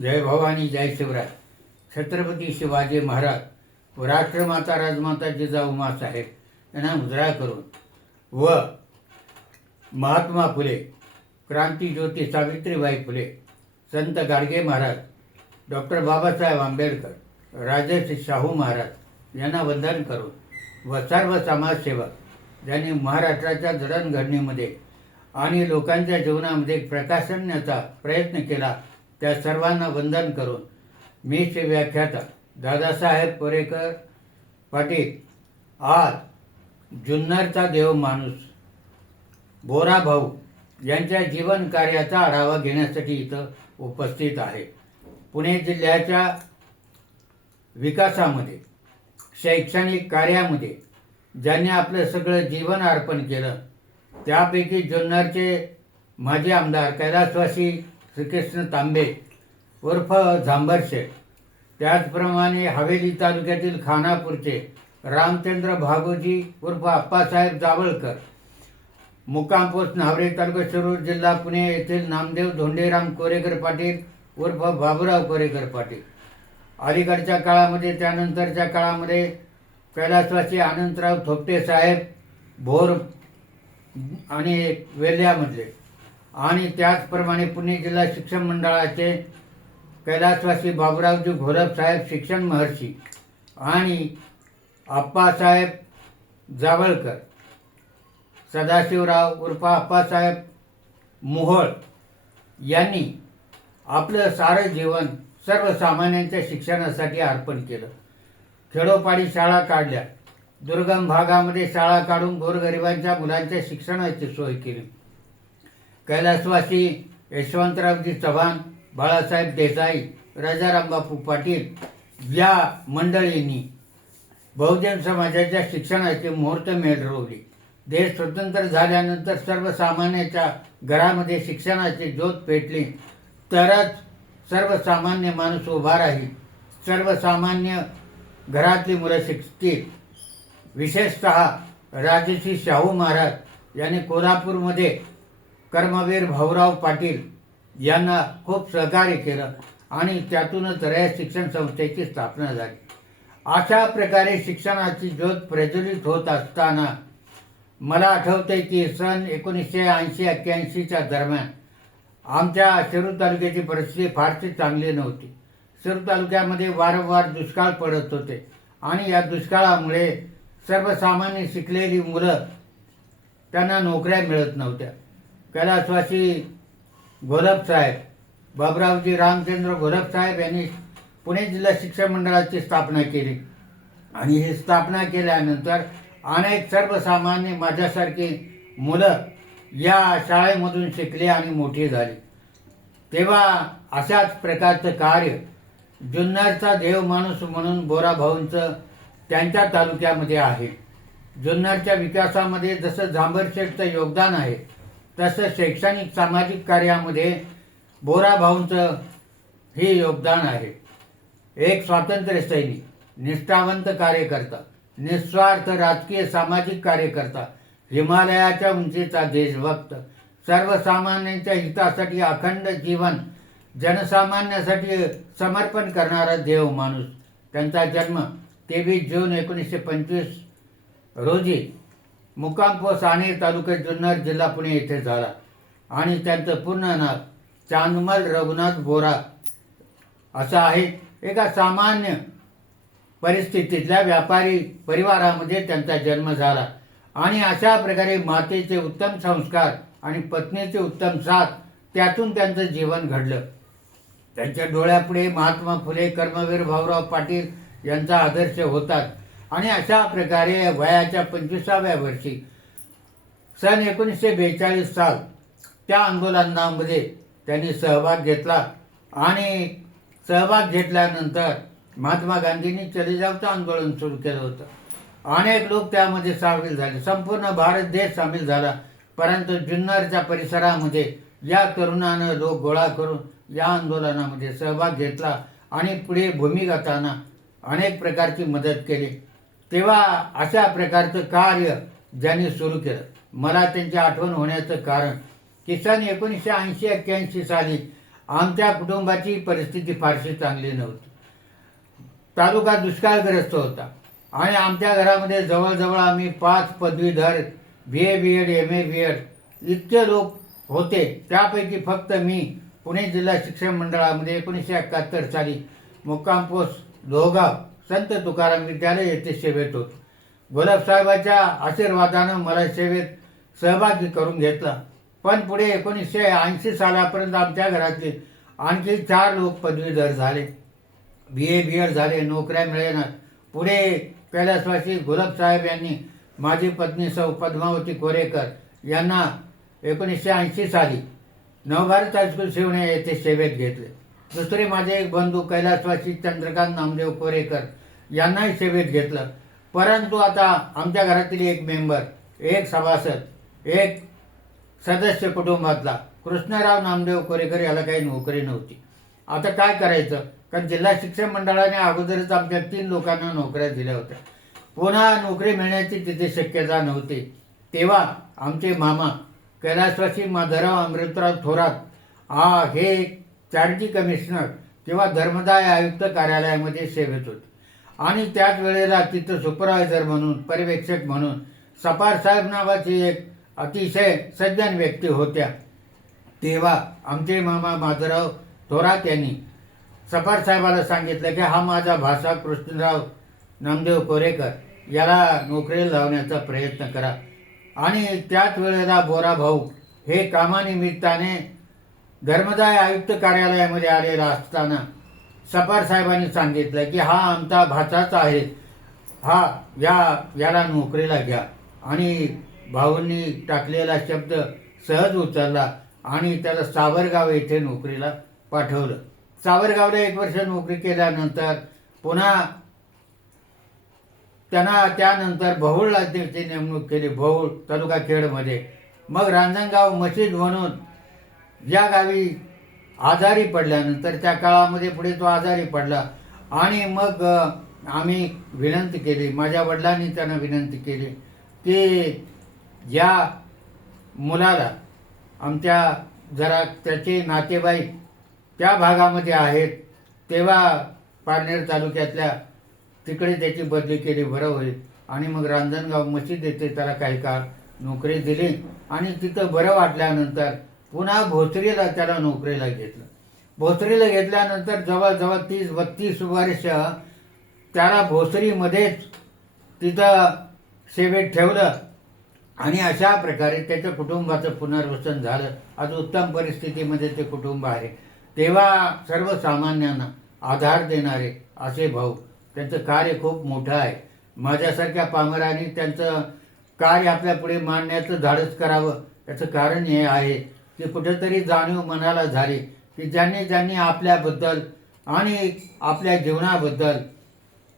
जय भवानी जय शिवराय. छत्रपती शिवाजी महाराज व राष्ट्रमाता राजमाता जिजाऊ माँसाहेब यांना मुजरा करून व महात्मा फुले, क्रांतीज्योती सावित्रीबाई फुले, संत गाडगे महाराज, डॉक्टर बाबासाहेब आंबेडकर, राजर्षी शाहू महाराज यांना वंदन करून व सर्व समाजसेवक ज्यांनी महाराष्ट्राच्या जडणघडणीमध्ये आणि लोकांच्या जीवनामध्ये प्रकाश आणण्याचा प्रयत्न केला त्या सर्वांना वंदन करून मी श्री व्याख्याता दादासाहेब कोरेकर पाटील आज जुन्नरचा देव माणूस बोरा भाऊ यांच्या जीवन कार्याचा आढावा घेण्यासाठी इथं उपस्थित आहे. पुणे जिल्ह्याच्या विकासामध्ये, शैक्षणिक कार्यामध्ये ज्यांनी आपलं सगळं जीवन अर्पण केलं त्यापैकी जुन्नरचे माजी आमदार कैलासवासी श्रीकृष्ण तांबे उर्फ झांबरशेठ, त्याचप्रमाणे हवेली तालुक्यातील खानापूरचे रामचंद्र भागोजी उर्फ आप्पासाहेब जावळकर, मुक्काम पोस्ट न्हावरे तालुका शिरूर जिल्हा पुणे येथील नामदेव धोंडेराम कोरेकर पाटील उर्फ बाबूराव कोरेकर पाटील, अलीकडच्या काळामध्ये त्यानंतरच्या काळामध्ये कैलासवासी अनंतराव थोपटे साहेब भोर आणि वेल्ह्यामधले, आणि त्याचप्रमाणे पुणे जिल्हा शिक्षण मंडळाचे कैलासवासी बाबूरावजी घोलप साहेब शिक्षण महर्षी आणि आप्पासाहेब जावळकर, सदाशिवराव उर्फ आप्पासाहेब मोहोळ यांनी आपलं सारं जीवन सर्वसामान्यांच्या शिक्षणासाठी अर्पण केलं. खेडोपाडी शाळा काढल्या, दुर्गम भागामध्ये शाळा काढून गोरगरिबांच्या मुलांच्या शिक्षणाची सोय केली. कैलासवासी यशवंतरावजी चव्हाण, बाळासाहेब देसाई, राजाराम बापू पाटील या मंडळींनी बहुजन समाजाच्या शिक्षणाची मुहूर्तमेढ रोवली. देश स्वतंत्र झाल्यानंतर सर्वसामान्याच्या घरामध्ये शिक्षणाची ज्योत पेटली तरच सर्वसामान्य माणूस उभा राहील, सर्वसामान्य घरातली मुलं शिकतील. विशेषतः राजर्षी शाहू महाराज यांनी कोल्हापूरमध्ये कर्मवीर भाऊराव पाटील यांना खूप सहकार्य केलं आणि त्यातूनच रयत शिक्षण संस्थेची स्थापना झाली. अशा प्रकारे शिक्षणाची ज्योत प्रज्वलित होत असताना मला आठवतंय की सन 1980-81च्या दरम्यान आमच्या शिरूर तालुक्याची परिस्थिती फारशी चांगली नव्हती. शिरूर तालुक्यामध्ये वारंवार दुष्काळ पडत होते आणि या दुष्काळामुळे सर्वसामान्य शिकलेली मुलं त्यांना नोकऱ्या मिळत नव्हत्या. कैलासवासी घोलप साहेब, बाबूरावजी रामचंद्र घोलप साहेब यांनी पुणे जिल्हा शिक्षण मंडळाची स्थापना केली आणि ही स्थापना केल्यानंतर अनेक सर्वसामान्य माझ्यासारखी मुलं या शाळेमधून शिकली आणि मोठी झाली. तेव्हा अशाच प्रकारचं कार्य जुन्नरचा देव माणूस म्हणून बोरा भाऊंचं त्यांच्या तालुक्यामध्ये आहे. जुन्नरच्या विकासामध्ये जसं झांबरशेठचं योगदान आहे तसं शैक्षणिक सामाजिक कार्यामध्ये बोरा भाऊंचं हे योगदान आहे. एक स्वातंत्र्य सैनिक, निष्ठावंत कार्यकर्ता, निस्वार्थ राजकीय सामाजिक कार्यकर्ता, हिमालयाच्या उंचीचा देशभक्त, सर्वसामान्यांच्या हितासाठी अखंड जीवन जनसामान्यासाठी समर्पण करणारा देव माणूस. त्यांचा जन्म 23 जून 1925 रोजी मुक्काम पोस्ट आणे तालुका जुन्नर जिल्हा पुणे येथे झाला आणि त्यांचं पूर्ण नाव चांदमल रघुनाथ बोरा असं आहे. एका सामान्य परिस्थितीतल्या व्यापारी परिवारामध्ये त्यांचा जन्म झाला आणि अशा प्रकारे मातेचे उत्तम संस्कार आणि पत्नीचे उत्तम साथ त्यातून त्यांचं जीवन घडलं. त्यांच्या डोळ्यापुढे महात्मा फुले, कर्मवीर भाऊराव पाटील यांचा आदर्श होतात आणि अशा प्रकारे वयाच्या 25व्या वर्षी सन 1942 साल त्या आंदोलनामध्ये त्यांनी सहभाग घेतला आणि सहभाग घेतल्यानंतर महात्मा गांधींनी चले जावचं आंदोलन सुरू केलं होतं. अनेक लोक त्यामध्ये सामील झाले, संपूर्ण भारत देश सामील झाला, परंतु जुन्नरच्या परिसरामध्ये या तरुणानं लोक गोळा करून या आंदोलनामध्ये सहभाग घेतला आणि पुढे भूमिगतांना अनेक प्रकारची मदत केली. तेव्हा अशा प्रकारचं कार्य ज्यांनी सुरू केलं, मला त्यांची आठवण होण्याचं कारण की सन 1980-81 साली आमच्या कुटुंबाची परिस्थिती फारशी चांगली नव्हती. तालुका दुष्काळग्रस्त होता आणि आमच्या घरामध्ये जवळजवळ आम्ही 5 पदवीधर BA BEd MA BEd इतके लोक होते. त्यापैकी फक्त मी पुणे जिल्हा शिक्षण मंडळामध्ये 1971 साली मुक्काम पोस्ट लोहगाव संत तुकाराम विद्यालय येथे सेवेत होतो. गुलाबसाहेबांच्या आशीर्वादानं मला सेवेत सहभागी करून घेतला. पण पुढे 1980 सालापर्यंत आमच्या घरातले आणखी 4 लोक पदवीधर झाले, BA BEd झाले, नोकऱ्या मिळेना. पुढे कैलासवासी गुलाबसाहेब यांनी माझी पत्नी सौ पद्मावती कोरेकर यांना 1980 साली नवभारत हायस्कूल शिवणे येथे सेवेत घेतले. दुसरे माझे एक बंधू कैलासवासी चंद्रकांत नामदेव कोरेकर यांनाही सेवेत घेतलं. परंतु आता आमच्या घरातील एक मेंबर, एक सभासद, एक सदस्य कुटुंबातला कृष्णराव नामदेव कोरेकर याला काही नोकरी नव्हती. आता काय करायचं? कारण जिल्हा शिक्षण मंडळाने अगोदरच आमच्या 3 लोकांना नोकऱ्या दिल्या होत्या. पुन्हा नोकरी मिळण्याची तिथे शक्यता नव्हती. तेव्हा आमचे मामा कैलासवासी माधवराव अमृतराव थोरात हे चॅरिटी कमिशनर किंवा धर्मदाय आयुक्त कार्यालयामध्ये सेवेत होते आणि त्याच वेळेला तिथं सुपरवायझर म्हणून, पर्यवेक्षक म्हणून सपार साहेब नावाची एक अतिशय सज्जन व्यक्ती होत्या. तेव्हा आमचे मामा माधवराव थोरात यांनी सपार साहेबाला सांगितलं की हा माझा भाचा कृष्णराव नामदेव कोरेकर याला नोकरीला लावण्याचा प्रयत्न करा. आणि त्याच वेळेला बोरा भाऊ हे कामानिमित्ताने धर्मदाय आयुक्त कार्यालयामध्ये आलेला असताना सपार साहेबांनी सांगितलं की हा आमचा भाचाच आहे, याला नोकरीला घ्या. आणि भाऊंनी टाकलेला शब्द सहज उचलला आणि त्याला सावरगाव येथे नोकरीला पाठवलं. सावरगावला 1 वर्ष नोकरी केल्यानंतर पुन्हा त्यांना त्यानंतर बहुळला त्याची नेमणूक केली, बहुळ तालुका खेडमध्ये. मग रांजणगाव मशीद म्हणून या गावी आजारी पडल्यानंतर त्या काळामध्ये पुढे तो आजारी पडला आणि मग आम्ही विनंती केली, माझ्या वडिलांनी त्यांना विनंती केली की या मुलाला आमच्या जरा त्याचे नातेवाईक त्या भागामध्ये आहेत, तेव्हा पारनेर तालुक्यातल्या तिकडे त्याची बदली केली बरं होईल. आणि मग रांजणगाव मशीद येथे त्याला काही काळ नोकरी दिली आणि तिथं बरं वाटल्यानंतर पुन्हा भोसरीला त्याला नोकरीला घेतलं. भोसरीला घेतल्यानंतर जवळजवळ 30-32 वर्ष त्याला भोसरीमध्येच तिथं सेवेत ठेवलं आणि अशा प्रकारे त्याच्या कुटुंबाचं पुनर्वसन झालं. आज उत्तम परिस्थितीमध्ये ते कुटुंब आहे. तेव्हा सर्वसामान्यांना आधार देणारे असे भाऊ, त्यांचं कार्य खूप मोठं आहे. माझ्यासारख्या पामरांनी त्यांचं कार्य आपल्या पुढे मांडण्याचं धाडस करावं. याचं कारण हे आहे की कुठेतरी जाणीव मनाला झाली की ज्यांनी आपल्याबद्दल आणि आपल्या जीवनाबद्दल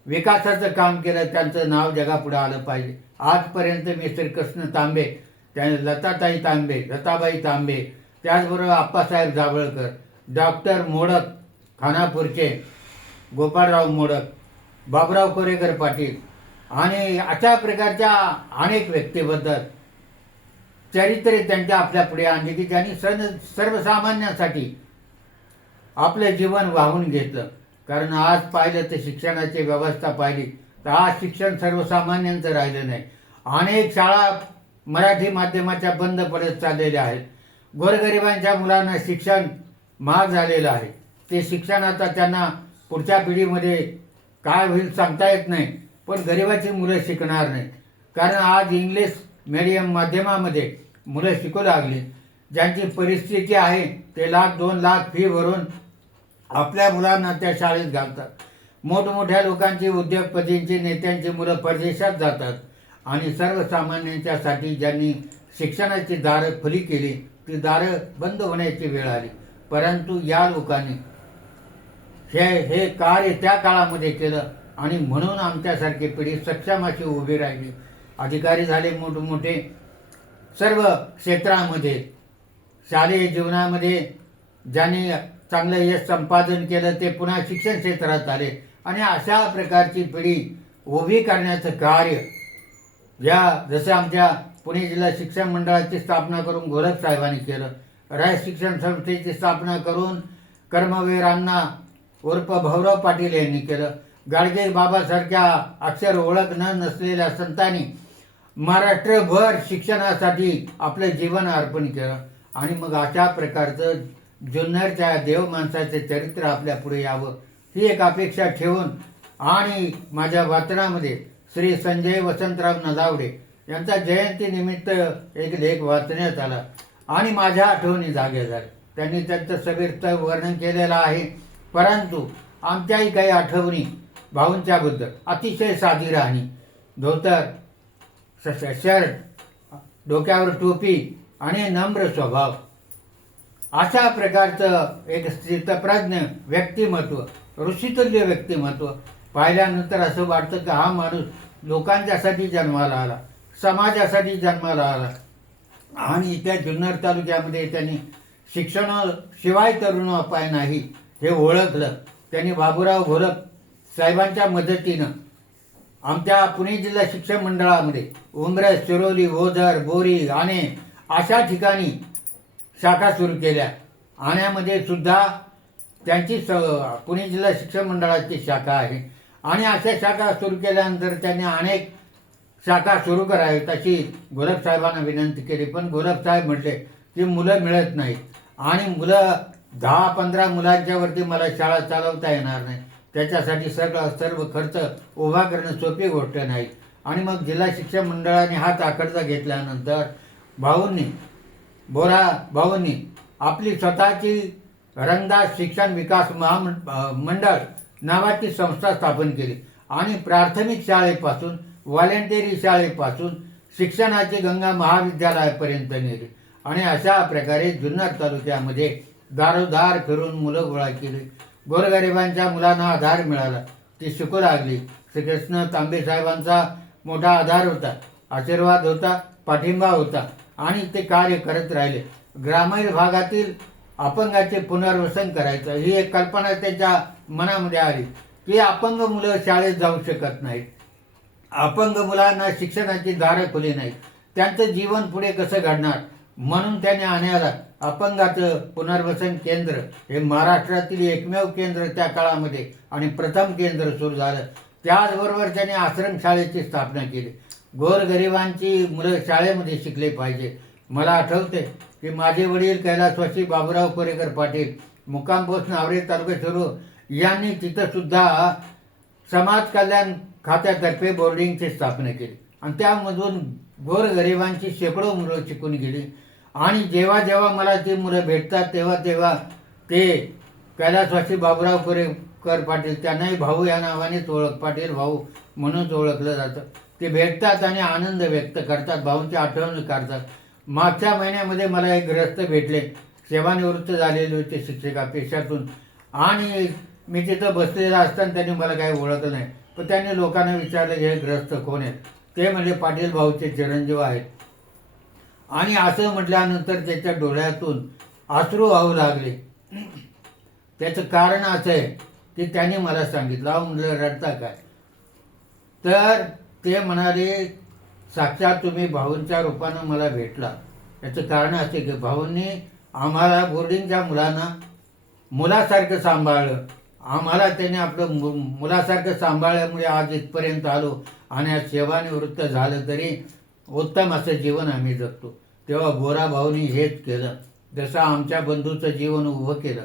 विकासाचं काम केलं त्यांचं नाव जगापुढे आलं पाहिजे. आजपर्यंत मी श्रीकृष्ण तांबे, लताबाई तांबे, त्याचबरोबर आप्पासाहेब जावळकर, डॉक्टर मोडक खानापूरचे, गोपाळराव मोडक, बाबुराव कोरेकर पाटील आणि अशा प्रकारच्या अनेक व्यक्तीबद्दल चरित्रे त्यांच्या आपल्या पुढे आणली की ज्यांनी सर्वसामान्यांसाठी आपलं जीवन वाहून घेतलं. कारण आज पाहिलं तर शिक्षणाची व्यवस्था पाहिली तर आज शिक्षण सर्वसामान्यांचं राहिलं नाही. अनेक शाळा मराठी माध्यमाच्या बंद पडत चाललेल्या आहेत. गोरगरिबांच्या मुलांना शिक्षण महाग झालेलं आहे. ते शिक्षण आता त्यांना पुढच्या पिढीमध्ये काय होईल सांगता येत नाही. पण गरिबाची मुलं शिकणार नाहीत कारण आज इंग्लिश मीडियम माध्यमामध्ये मुलं शिकू लागली. ज्यांची परिस्थिती आहे ते 1,00,000-2 लाख फी भरून आपल्या मुलांना त्या शाळेत घालतात. मोठमोठ्या लोकांची, उद्योगपतींची, नेत्यांची मुलं परदेशात जातात आणि सर्वसामान्यांच्यासाठी ज्यांनी शिक्षणाची दारं खुली केली ती दारं बंद होण्याची वेळ आली. परंतु या लोकांनी हे कार्य त्या काळामध्ये केलं आणि म्हणून आमच्यासारखी पिढी सक्षम अशी उभी राहिली. अधिकारी झाले मोठमोठे सर्व क्षेत्रामध्ये. शालेय जीवनामध्ये ज्यांनी चांगलं यश संपादन केलं ते पुन्हा शिक्षण क्षेत्रात आले आणि अशा प्रकारची पिढी उभी करण्याचं कार्य जसं आमच्या पुणे जिल्हा शिक्षण मंडळाची स्थापना करून घोलप साहेबांनी केलं, राज्य शिक्षण संस्थेची स्थापना करून कर्मवीर अण्णा उर्फ भाऊराव पाटील यांनी केलं. गाडगे बाबासारख्या अक्षर ओळख नसलेल्या संतांनी महाराष्ट्रभर शिक्षणासाठी आपलं जीवन अर्पण केलं. आणि मग अशा प्रकारचं जुन्नरच्या देव माणसाचे चरित्र आपल्या पुढे यावं ही एक अपेक्षा ठेवून आणि माझ्या वाचनामध्ये श्री संजय वसंतराव नलावडे यांचा जयंतीनिमित्त एक लेख वाचण्यात आला आणि माझ्या आठवणी जाग्या झाल्या. त्यांनी त्यांचं सविस्तर वर्णन केलेलं आहे, परंतु आमच्याही काही आठवणी भाऊंच्याबद्दल अतिशय साधी राहणी, धोतर, शर्ट, डोक्यावर टोपी आणि नम्र स्वभाव, अशा प्रकारचं एक स्थितप्रज्ञ व्यक्तिमत्व, ऋषितुल्य व्यक्तिमत्व पाहिल्यानंतर असं वाटतं की हा माणूस लोकांच्यासाठी जन्माला आला, समाजासाठी जन्माला आला. आणि त्या जुन्नर तालुक्यामध्ये त्यांनी शिक्षणाशिवाय तरुणोपाय नाही हे ओळखलं. त्यांनी बाबूराव घोलप साहेबांच्या मदतीनं आमच्या पुणे जिल्हा शिक्षण मंडळामध्ये उमरस, शिरोली, ओझर, बोरी आणि अशा ठिकाणी शाखा सुरू केल्या. आण्यामध्ये सुद्धा त्यांची पुणे जिल्हा शिक्षण मंडळाची शाखा आहे. आणि अशा शाखा सुरू केल्यानंतर त्यांनी अनेक शाखा सुरू कराव्यात अशी घोलप साहेबांना विनंती केली. पण घोलप साहेब म्हटले की मुलं मिळत नाहीत आणि मुलं 10-15 मुलांच्या वरती मला शाळा चालवता येणार नाही, त्याच्यासाठी सर्व खर्च उभा करणं सोपी गोष्ट नाही. आणि मग जिल्हा शिक्षण मंडळाने हा ताकडचा घेतल्यानंतर भाऊंनी आपली स्वतःची रंगदास शिक्षण विकास मंडळ नावाची संस्था स्थापन केली आणि प्राथमिक शाळेपासून व्हॉलेंटरी शाळेपासून शिक्षणाची गंगा महाविद्यालयापर्यंत नेली. आणि अशा प्रकारे जुन्नर तालुक्यामध्ये दारोदार फिरून मुलं गोळा केली. गोरगरिबांच्या मुलांना आधार मिळाला, ती शिकू लागली. श्रीकृष्ण तांबे साहेबांचा मोठा आधार होता, आशीर्वाद होता, पाठिंबा होता आणि ते कार्य करत राहिले. ग्रामीण भागातील अपंगाचे पुनर्वसन करायचं ही एक कल्पना त्यांच्या मनामध्ये आली की अपंग मुलं शाळेत जाऊ शकत नाहीत, अपंग मुलांना शिक्षणाची दारं खुली नाहीत, त्यांचं जीवन पुढे कसं घडणार. म्हणून त्याने आण्याला अपंगाचं पुनर्वसन केंद्र हे महाराष्ट्रातील एकमेव केंद्र त्या काळामध्ये आणि प्रथम केंद्र सुरू झालं. त्याचबरोबर त्याने आश्रमशाळेची स्थापना केली. गोरगरिबांची मुलं शाळेमध्ये शिकले पाहिजे. मला आठवते की माझे वडील कैलासवासी बाबूराव कोरेकर पाटील मुक्काम पोस्ट नावरे तालुका शिरूर यांनी तिथं सुद्धा समाज कल्याण खात्यातर्फे बोर्डिंगची स्थापना केली आणि त्यामधून गोरगरिबांची शेकडो मुलं शिकून गेली. आणि जेव्हा जेव्हा मला ती मुलं भेटतात तेव्हा ते कैलासवासी बाबूराव कोरेकर पाटील, त्यांनाही भाऊ या नावानेच पाटील भाऊ म्हणूनच ओळखलं जातं, ते भेटतात आणि आनंद व्यक्त करतात, भाऊंची आठवण करतात. मागच्या महिन्यामध्ये मला एक ग्रस्त भेटले, सेवानिवृत्त झालेले होते शिक्षिका पेशातून, आणि मी तिथं बसलेला असताना त्यांनी मला काही ओळखलं नाही. पण त्यांनी लोकांना विचारलं हे ग्रस्त कोण आहेत. ते म्हणजे पाटील भाऊचे चिरंजीव आहेत. आणि असं म्हटल्यानंतर त्याच्या डोळ्यातून अश्रू वाहू लागले. त्याचं कारण असं आहे की त्यांनी मला सांगितलं, अहो म्हटलं रडता काय, तर ते म्हणाले साक्षात तुम्ही भाऊंच्या रूपानं मला भेटला. याचं कारण असे की भाऊंनी आम्हाला बोर्डिंगच्या मुलांना मुलासारखं सांभाळलं, आम्हाला त्याने आपलं मुलासारखं सांभाळल्यामुळे आज इथपर्यंत आलो आणि आज सेवानिवृत्त झालं तरी उत्तम असं जीवन आम्ही जगतो. तेव्हा गोरा भाऊनी हेच केलं, जसं आमच्या बंधूचं जीवन उभं केलं.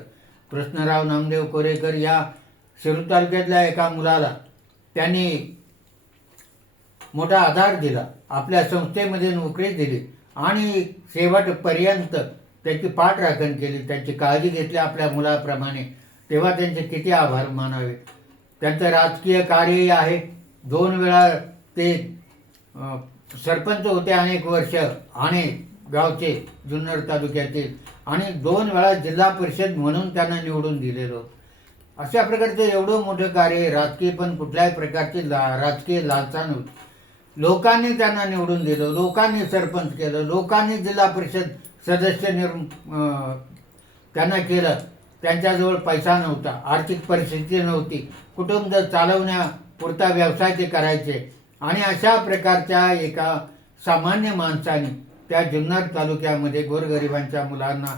कृष्णराव नामदेव कोरेकर या शिरूर तालुक्यातल्या एका मुलाला त्यांनी मोठा आधार दिला, आपल्या संस्थेमध्ये नोकरी दिली आणि शेवटपर्यंत त्याची पाठराखण केली, त्याची काळजी घेतली आपल्या मुलाप्रमाणे. तेव्हा त्यांचे किती आभार मानावे. त्यांचं राजकीय कार्यही आहे. 2 वेळा ते सरपंच होते अनेक वर्ष आणि गावचे जुन्नर तालुक्यातील, आणि 2 वेळा जिल्हा परिषद म्हणून त्यांना निवडून दिलेलं. अशा प्रकारचं एवढं मोठं कार्य, राजकीय पण कुठल्याही प्रकारची राजकीय लालसा नव्हती. लोकांनी त्यांना निवडून दिलं, लोकांनी सरपंच केलं, लोकांनी जिल्हा परिषद सदस्य त्यांना केलं. त्यांच्याजवळ पैसा नव्हता, आर्थिक परिस्थिती नव्हती, कुटुंब चालवण्यापुरता व्यवसाय ते करायचे. आणि अशा प्रकारच्या एका सामान्य माणसाने त्या जुन्नर तालुक्यामध्ये गोरगरिबांच्या मुलांना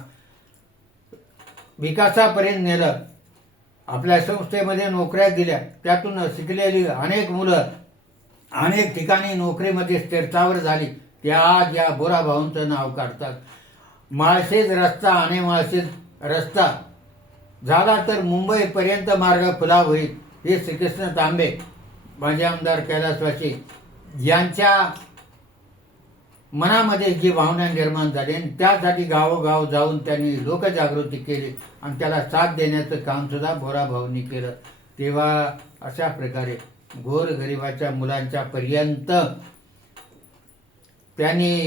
विकासापर्यंत नेलं. आपल्या संस्थेमध्ये नोकऱ्या दिल्या. त्यातून शिकलेली अनेक मुलं अनेक ठिकाणी नोकरीमध्ये स्थिरतावर झाली. ते आज या बोराभाऊंचं नाव काढतात. माळशेज रस्ता आणि माळशेज रस्ता झाला तर मुंबईपर्यंत मार्ग खुला होईल. हे श्रीकृष्ण तांबे, माजी आमदार कैलासवासी यांच्या मनामध्ये जी भावना निर्माण झाली आणि त्यासाठी गावोगाव जाऊन त्यांनी लोकजागृती केली आणि त्याला साथ देण्याचं काम सुद्धा बोराभाऊंनी केलं. तेव्हा अशा प्रकारे गोरगरिबाच्या मुलांच्या पर्यंत त्यांनी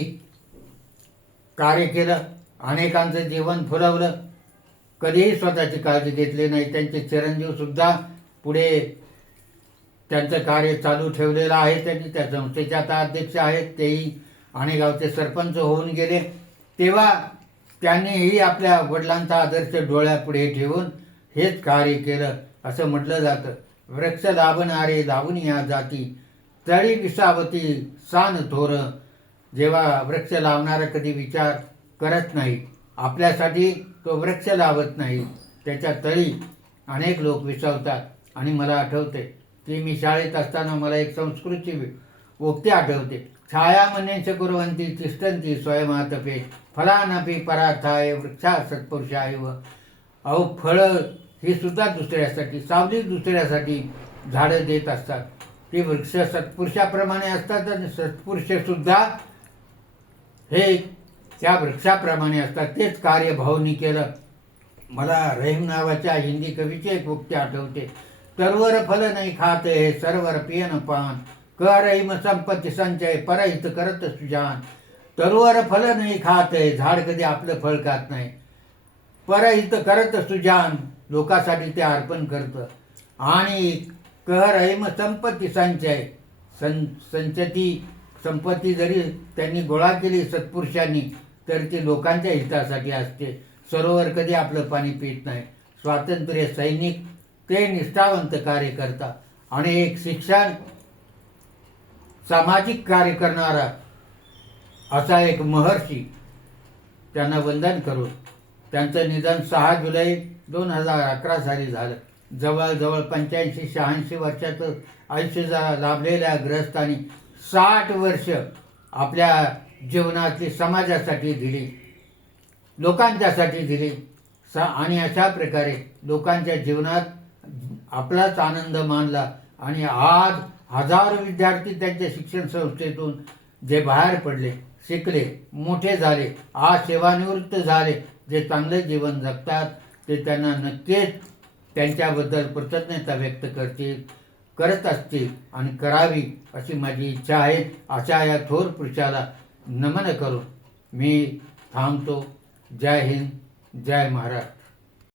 कार्य केलं. अनेकांचं जीवन फुलवलं. कधीही स्वतःची काळजी घेतली नाही. त्यांचे चिरंजीव सुद्धा पुढे त्यांचं कार्य चालू ठेवलेलं आहे. त्यांनी त्या संस्थेचे आता अध्यक्ष आहेत. तेही आणि गावचे सरपंच होऊन गेले. तेव्हा त्यांनीही आपल्या वडिलांचा आदर्श डोळ्यापुढे ठेवून हेच कार्य केलं. असं म्हटलं जातं, वृक्ष लाभणारे लावून या जाती, तळी विसावती सान थोर. जेव्हा वृक्ष लावणारा कधी विचार करत नाही, आपल्यासाठी तो वृक्ष लावत नाही, त्याच्या तळी अनेक लोक विसावतात. आणि मला आठवते की मी शाळेत असताना मला एक संस्कृतची उक्ती आठवते. छाया मन्यंच कुर्वन्ति तिष्ठन्ति स्वयमातपे फलानपि परार्थाय वृक्षा सत्पुरुषाय व. अहो, फळं ही सुद्धा दुसऱ्यासाठी, सावली दुसऱ्यासाठी झाडं देत असतात. ती वृक्ष सत्पुरुषाप्रमाणे असतात आणि सत्पुरुष सुद्धा हे त्या वृक्षाप्रमाणे असतात. तेच कार्य भाऊंनी केलं. मला रहीम नावाच्या हिंदी कवीची एक उक्ती आठवते. तरवर फल नाही खात हे सरवर पियन पान, रहीम संपत्ती संचय परहित करत सुजान. तरुवर फल नाही खात आहे, झाड कधी आपलं फळ खात नाही. परहित करत सुजान, लोकांसाठी ते अर्पण करतं. आणि रहीम संपत्ती संचय, संपत्ती जरी त्यांनी गोळा केली सत्पुरुषांनी तर ती लोकांच्या हितासाठी असते. सरोवर कधी आपलं पाणी पित नाही. स्वातंत्र्य सैनिक ते निष्ठावंत कार्य करतात. आणि एक शिक्षण सामाजिक कार्य करणारा असा एक महर्षी, त्यांना वंदन करून त्यांचं निधन 6 जुलै 2011 साली झालं. जवळजवळ 85-86 वर्षाचं आयुष्य लाभलेल्या गृहस्थांनी 60 वर्ष आपल्या जीवनातली समाजासाठी दिली, लोकांच्यासाठी दिली. आणि अशा प्रकारे लोकांच्या जीवनात आपलाच आनंद मानला. आणि आज हजारो विद्यार्थी त्यांच्या शिक्षण संस्थेतून जे बाहेर पडले, शिकले, मोठे झाले, आज सेवानिवृत्त झाले, जे चांगले जीवन जगतात, ते त्यांना नक्कीच त्यांच्याबद्दल कृतज्ञता व्यक्त करत असतील आणि करावी अशी माझी इच्छा आहे. अशा या थोर पुरुषाला नमन करून मी थांबतो. जय हिंद, जय महाराष्ट्र.